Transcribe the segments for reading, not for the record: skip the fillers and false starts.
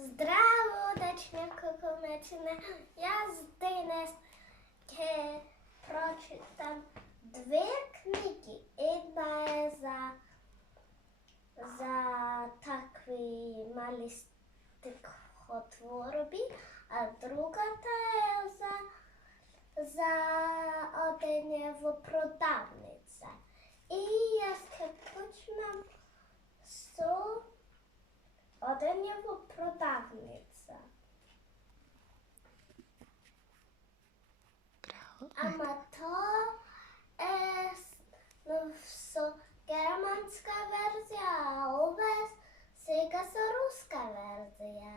Здраво, доченько кумечне, я днес ќе прочитам две книги. Една е за такви мали стихотворби, а другата е за одење во продавница. И јас ќе почнам со одење во продавница. Браво. Ама тоа е со германска верзија, а ова е сега со руска верзија.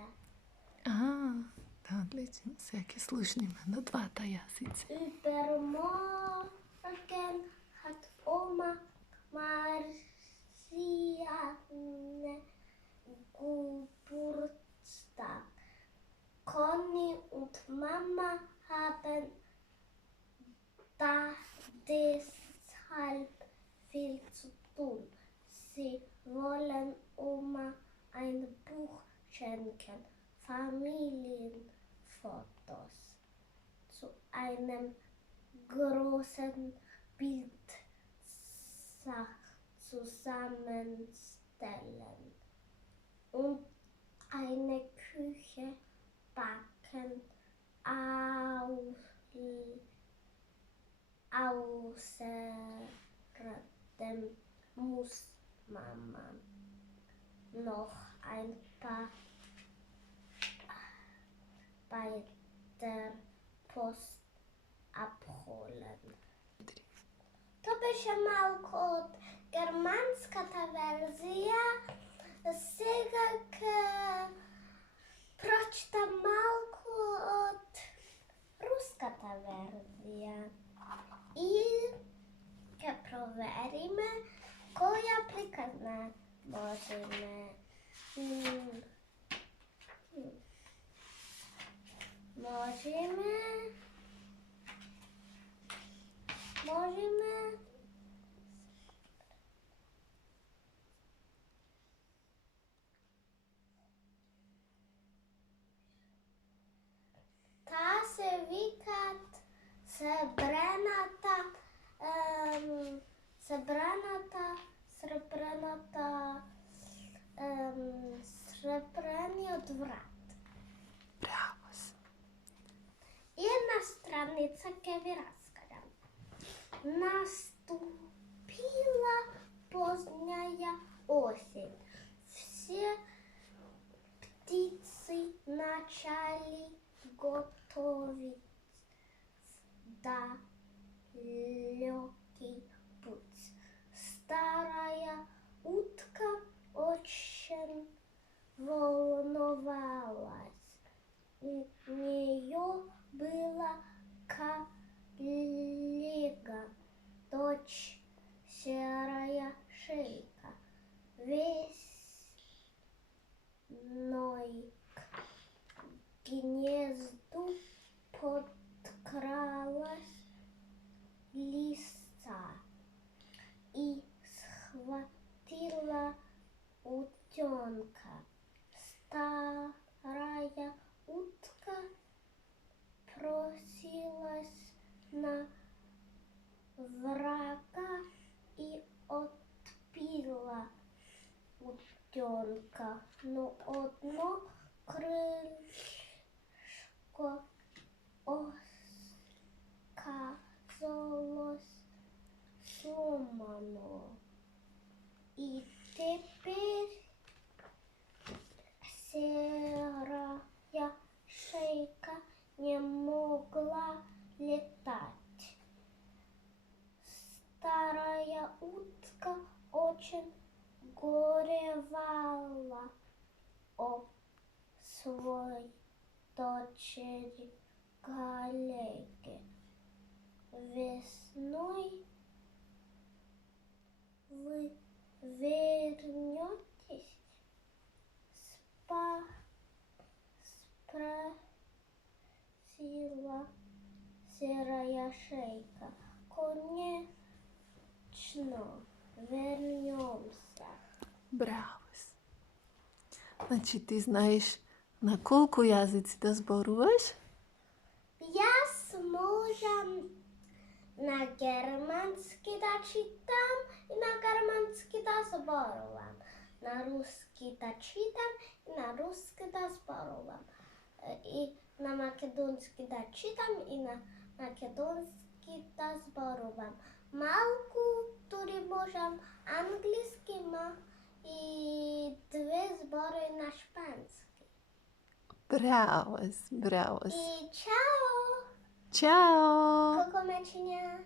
Да, отлично. Сега ќе слушнеме на двата јазици. Übermorgen hat Oma Marianne Geburtstag. Conny und Mama haben deshalb viel zu tun. Sie wollen Oma ein Buch schenken, Familienfotos zu einem großen Bild zusammenstellen und eine Küche backen außerdem muss Mama noch ein paar bei der Post abholen. To беше малку од германската верзија. Сега ќе прочитам малку од руската верзија. И ќе провериме која приказна можеме. Можеме таа се викат Сребрениот врат. Браво. И една страница ќе ви раскажам. Наступила поздняя осень. Все птицы начали готовить далекий путь. Старая утка очень волновалась. У нее была коллега, дочь серая шейка. Весной к гнезду подкралась лиса и схватила утенка. Старая утка бросилась на врага и отбила утенка, но одно крылышко оказалось сломано. И теперь серая шейка не могла летать. Старая утка очень горевала о своей дочери коллеге. Весной вы вернетесь? Спросила серая шейка. Конечно, вернемся. Браво. Значи ти знаеш На колку язиці да зборуваш? Ja можам на германски да читам и на германски да зборувам. На руски да читам и на руски да зборувам. И на македонски да читам и на македонски да зборувам. Малку дури можам англиски и две збори на шпански. Бравос, бравос. И чао! Чао! Коко меченя!